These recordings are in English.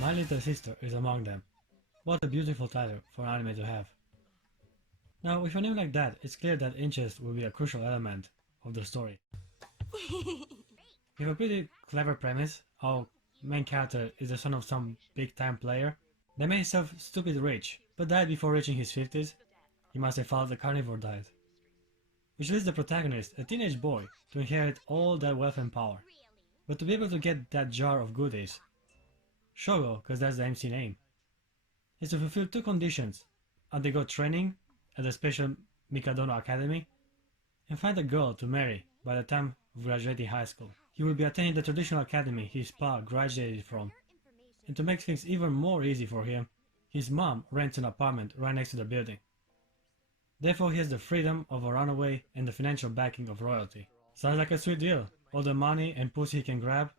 My Little Sister is among them. What a beautiful title for an anime to have. Now, with a name like that, it's clear that incest will be a crucial element of the story. With a pretty clever premise, our main character is the son of some big-time player. They made himself stupid rich, but died before reaching his 50s. He must have followed the carnivore diet. Which leads the protagonist, a teenage boy, to inherit all that wealth and power. But to be able to get that jar of goodies, Shogo, cause that's the MC name, is to fulfill two conditions: undergo training at the special Mikadono Academy, and find a girl to marry by the time of graduating high school. He will be attending the traditional academy his pa graduated from, and to make things even more easy for him, his mom rents an apartment right next to the building. Therefore he has the freedom of a runaway and the financial backing of royalty. Sounds like a sweet deal. All the money and pussy he can grab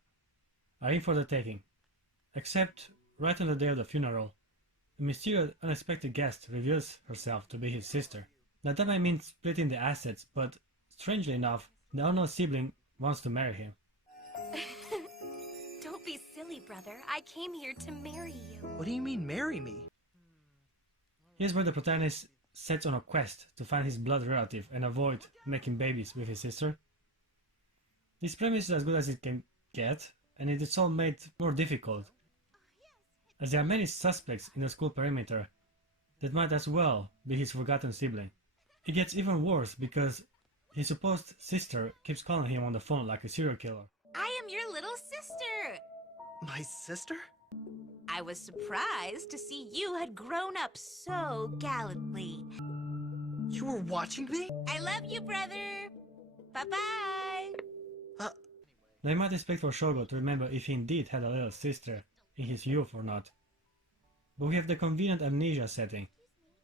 are in for the taking. Except, right on the day of the funeral, a mysterious unexpected guest reveals herself to be his sister. Now that might mean splitting the assets, but strangely enough, the unknown sibling wants to marry him. Don't be silly, brother. I came here to marry you. What do you mean, marry me? Here's where the protagonist sets on a quest to find his blood relative and avoid making babies with his sister. This premise is as good as it can get, and it is all made more difficult, as there are many suspects in the school perimeter that might as well be his forgotten sibling. It gets even worse because his supposed sister keeps calling him on the phone like a serial killer. I am your little sister. My sister? I was surprised to see you had grown up so gallantly. You were watching me? I love you, brother. Bye-bye. Now you might expect for Shogo to remember if he indeed had a little sister in his youth or not. But we have the convenient amnesia setting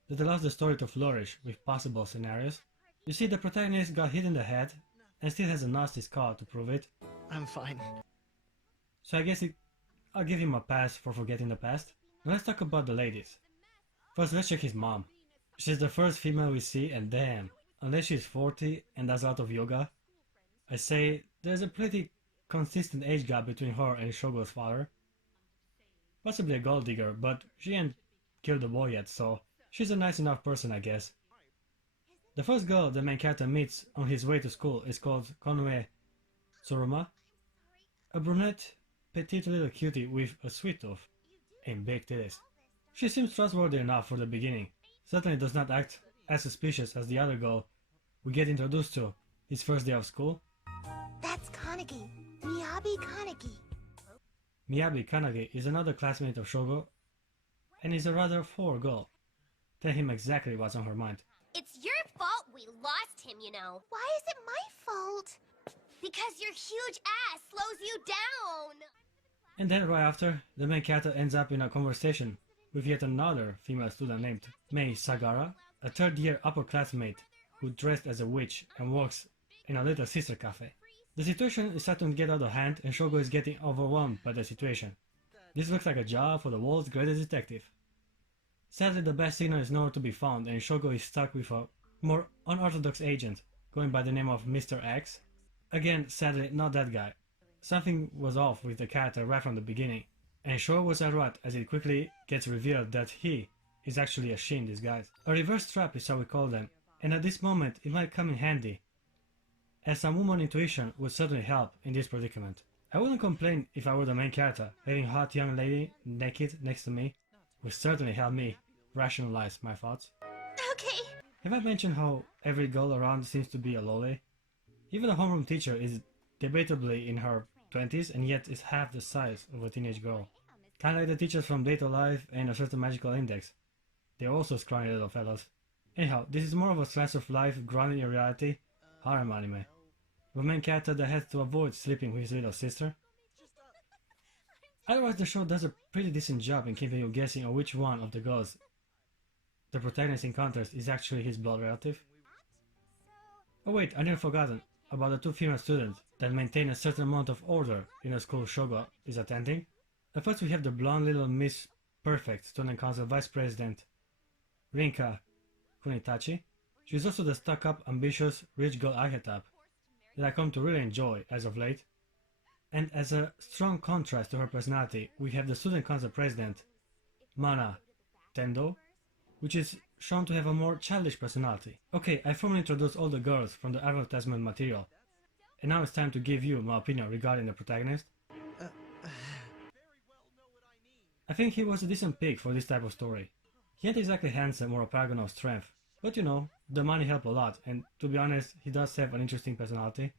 that allows the story to flourish with possible scenarios. You see, the protagonist got hit in the head and still has a nasty scar to prove it. I'm fine. So I guess I'll give him a pass for forgetting the past. Now let's talk about the ladies. First, let's check his mom. She's the first female we see, and damn, unless she's 40 and does a lot of yoga, I say there's a pretty consistent age gap between her and Shogo's father. Possibly a gold digger, but she ain't killed the boy yet, so she's a nice enough person, I guess. The first girl the main character meets on his way to school is called Konoe Tsuruma, a brunette, petite little cutie with a sweet tooth and big titties. She seems trustworthy enough for the beginning, certainly does not act as suspicious as the other girl we get introduced to his first day of school. That's Kanagi. Miyabi Kanagi. Miyabi Kanagi is another classmate of Shogo, and is a rather forward girl. Tell him exactly what's on her mind. It's your fault we lost him, you know. Why is it my fault? Because your huge ass slows you down. And then right after, the main character ends up in a conversation with yet another female student named Mei Sagara, a third-year upperclassmate who dressed as a witch and works in a little sister cafe. The situation is starting to get out of hand and Shogo is getting overwhelmed by the situation. This looks like a job for the world's greatest detective. Sadly, the best signal is nowhere to be found and Shogo is stuck with a more unorthodox agent going by the name of Mr. X. Again, sadly, not that guy. Something was off with the character right from the beginning, and Shogo was a rat as it quickly gets revealed that he is actually a she in disguise. A reverse trap is how we call them, and at this moment it might come in handy, as some woman intuition would certainly help in this predicament. I wouldn't complain if I were the main character. Having a hot young lady naked next to me would certainly help me rationalize my thoughts. Okay. Have I mentioned how every girl around seems to be a loli? Even the homeroom teacher is debatably in her 20s and yet is half the size of a teenage girl. Kinda like the teachers from Data Life and A Certain Magical Index. They're also scrawny little fellas. Anyhow, this is more of a slice of life grounded in reality harem anime, with a main character that has to avoid sleeping with his little sister. Otherwise, the show does a pretty decent job in keeping you guessing on which one of the girls the protagonist encounters is actually his blood relative. Oh wait, I never forgotten about the two female students that maintain a certain amount of order in a school Shogo is attending. At first we have the blonde little Miss Perfect Student Council Vice President Rinka Kunitachi. She's also the stuck-up, ambitious, rich girl archetype that I come to really enjoy as of late. And as a strong contrast to her personality, we have the student council president, Mana Tendo, which is shown to have a more childish personality. Okay, I formally introduced all the girls from the advertisement material, and now it's time to give you my opinion regarding the protagonist. I think he was a decent pick for this type of story. He ain't exactly handsome or a paragon of strength, but you know, the money helped a lot, and to be honest, he does have an interesting personality.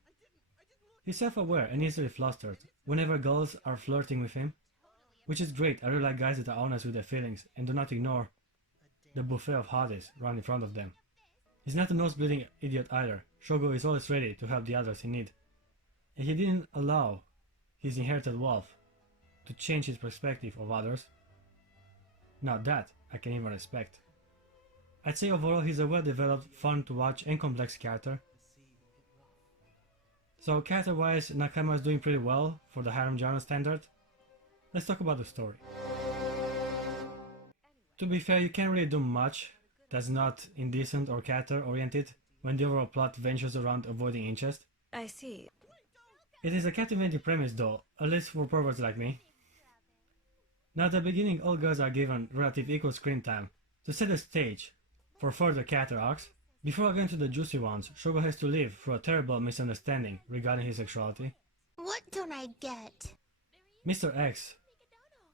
He's self-aware and easily flustered whenever girls are flirting with him, which is great. I really like guys that are honest with their feelings and do not ignore the buffet of hotties right in front of them. He's not a nose-bleeding idiot either. Shogo is always ready to help the others in need, and he didn't allow his inherited wealth to change his perspective of others. Now that I can even respect. I'd say overall he's a well-developed, fun to watch and complex character. So character-wise, Nakaimo is doing pretty well for the harem genre standard. Let's talk about the story. To be fair, you can't really do much that's not indecent or character-oriented when the overall plot ventures around avoiding incest. I see. It is a captivating premise though, at least for perverts like me. Now at the beginning, all girls are given relative equal screen time to set the stage for further character arcs. Before I go into the juicy ones, Shogo has to live through a terrible misunderstanding regarding his sexuality. What don't I get? Mr. X,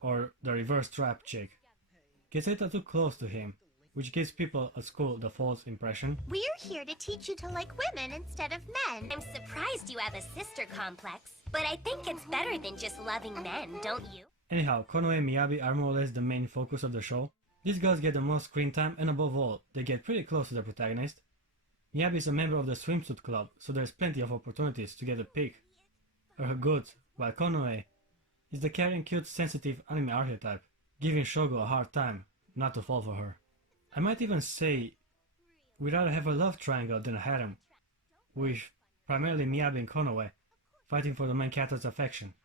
or the reverse trap chick, gets a little too close to him, which gives people at school the false impression. We're here to teach you to like women instead of men. I'm surprised you have a sister complex, but I think it's better than just loving men, don't you? Anyhow, Konoe and Miyabi are more or less the main focus of the show. These girls get the most screen time, and above all, they get pretty close to the protagonist. Miyabi is a member of the swimsuit club, so there's plenty of opportunities to get a peek at her goods, while Konoe is the caring, cute, sensitive anime archetype, giving Shogo a hard time not to fall for her. I might even say we'd rather have a love triangle than a harem, with primarily Miyabi and Konoe fighting for the main character's affection.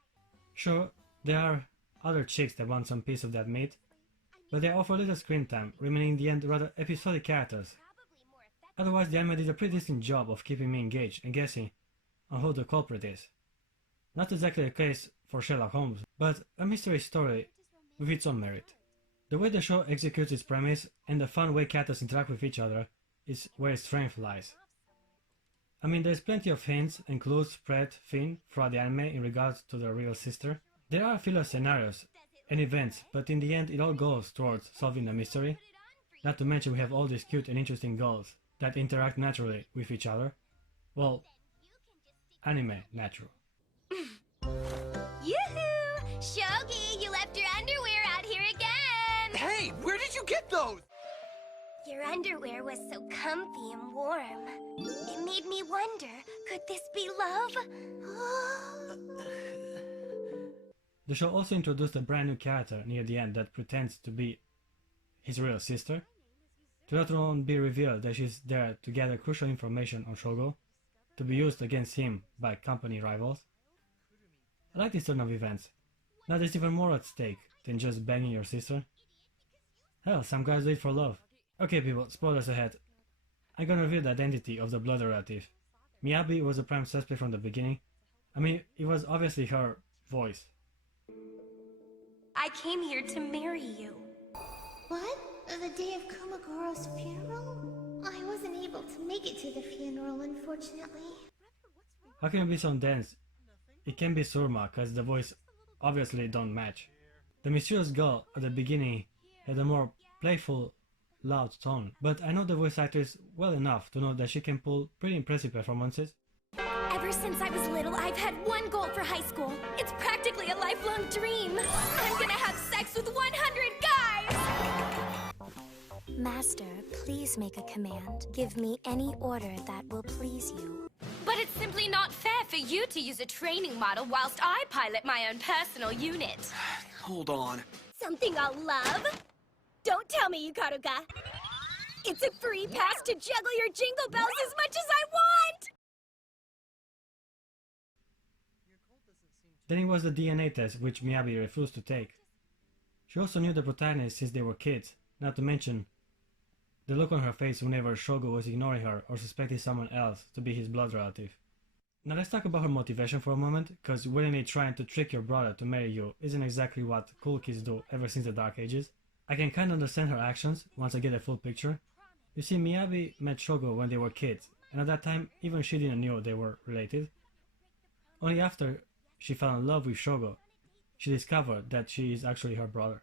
Sure, there are other chicks that want some piece of that meat, but they offer little screen time, remaining in the end rather episodic characters. Otherwise, the anime did a pretty decent job of keeping me engaged and guessing on who the culprit is. Not exactly the case for Sherlock Holmes, but a mystery story with its own merit. The way the show executes its premise and the fun way characters interact with each other is where its strength lies. I mean, there's plenty of hints and clues spread thin throughout the anime in regards to the real sister. There are filler scenarios and events, but in the end it all goes towards solving the mystery. Not to mention we have all these cute and interesting girls that interact naturally with each other. Well, anime natural. Yoo-hoo! Shogi, you left your underwear out here again! Hey, where did you get those? Your underwear was so comfy and warm. It made me wonder, could this be love? The show also introduced a brand new character near the end that pretends to be his real sister. To later on be revealed that she's there to gather crucial information on Shogo to be used against him by company rivals. I like this turn of events. Now there's even more at stake than just banging your sister. Hell, some guys do it for love. Okay people, spoilers ahead. I'm gonna reveal the identity of the blood relative. Miyabi was a prime suspect from the beginning. I mean, it was obviously her voice. I came here to marry you. What? The day of Kumagoro's funeral? I wasn't able to make it to the funeral, unfortunately. How can it be so dense? It can be Surma, cause the voice obviously don't match. The mysterious girl at the beginning had a more playful, loud tone, but I know the voice actress well enough to know that she can pull pretty impressive performances. Ever since I was little, I've had one goal for high school. It's practically a lifelong dream. I'm gonna have sex with 100 guys! Master, please make a command. Give me any order that will please you. But it's simply not fair for you to use a training model whilst I pilot my own personal unit. Hold on. Something I'll love? Don't tell me, Yukaruka. It's a free pass to juggle your jingle bells as much as I want! Then it was the DNA test, which Miyabi refused to take. She also knew the protagonist since they were kids, not to mention the look on her face whenever Shogo was ignoring her or suspecting someone else to be his blood relative. Now let's talk about her motivation for a moment, cause willingly trying to trick your brother to marry you isn't exactly what cool kids do ever since the Dark Ages. I can kinda understand her actions once I get a full picture. You see, Miyabi met Shogo when they were kids, and at that time even she didn't know they were related. Only after she fell in love with Shogo, she discovered that she is actually her brother.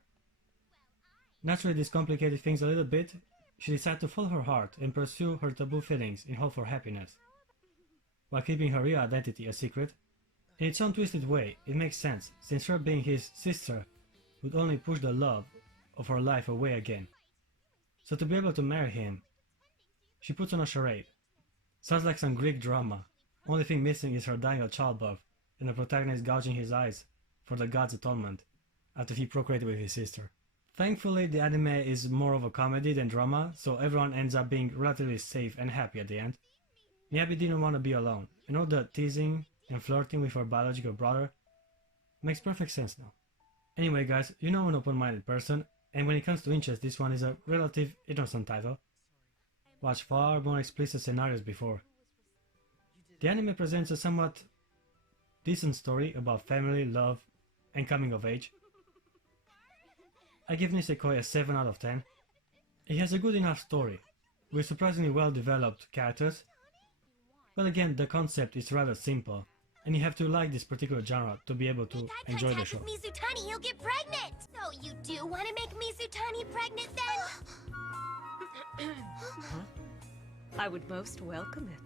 Naturally, this complicated things a little bit. She decided to follow her heart and pursue her taboo feelings in hope for happiness, while keeping her real identity a secret. In its own twisted way, it makes sense, since her being his sister would only push the love of her life away again. So to be able to marry him, she puts on a charade. Sounds like some Greek drama. Only thing missing is her dying of childbirth and the protagonist gouging his eyes for the god's atonement after he procreated with his sister. Thankfully, the anime is more of a comedy than drama, so everyone ends up being relatively safe and happy at the end. Miyabi didn't want to be alone, and all the teasing and flirting with her biological brother makes perfect sense now. Anyway guys, you know I'm an open-minded person, and when it comes to incest, this one is a relative innocent title. Watch far more explicit scenarios before. The anime presents a somewhat decent story about family, love, and coming of age. I give Nisekoi a 7 out of 10. It has a good enough story, with surprisingly well developed characters, but again the concept is rather simple, and you have to like this particular genre to be able to enjoy the show. With Mizutani, he'll get pregnant! So you do want to make Mizutani pregnant then? I would most welcome it.